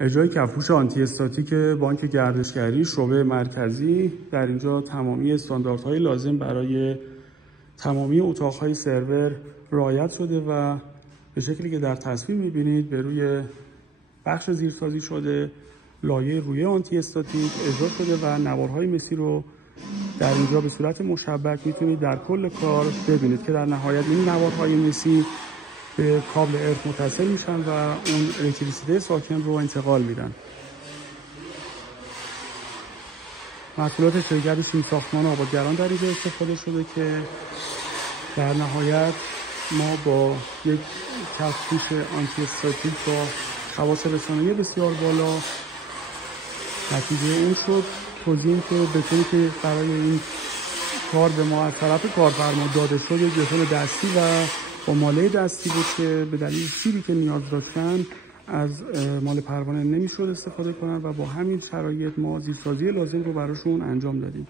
اجرای کفپوش آنتی استاتیک بانک گردشگری شعبه مرکزی در اینجا تمامی استانداردهای لازم برای تمامی اتاقهای سرور رعایت شده و به شکلی که در تصویر می‌بینید به روی بخش زیرسازی شده لایه رویه آنتی استاتیک اجرا شده و نوارهای مسی رو در اینجا به صورت مشبک میتونید در کل کار ببینید که در نهایت این نوارهای مسی به کابل ارث متصل میشن و اون الکتریسیته ساکن رو انتقال میدن. محصولات شرکت سیم ساختمان آبادگران در اینجا استفاده شده که در نهایت ما با یک کفپوش آنتی استاتیک با خواص رسانه‌ای بسیار بالا نتیجه اون شد توضیحی که بطوری که برای این کار به ما از طرف کارفرما داده شد یک ژتون دستی و با ماله دستی بود که به دلیل سیبی که نیاز داشتن از مال پروانه نمیشد استفاده کنن و با همین شرایط ما زیرسازی لازم رو براشون انجام دادیم.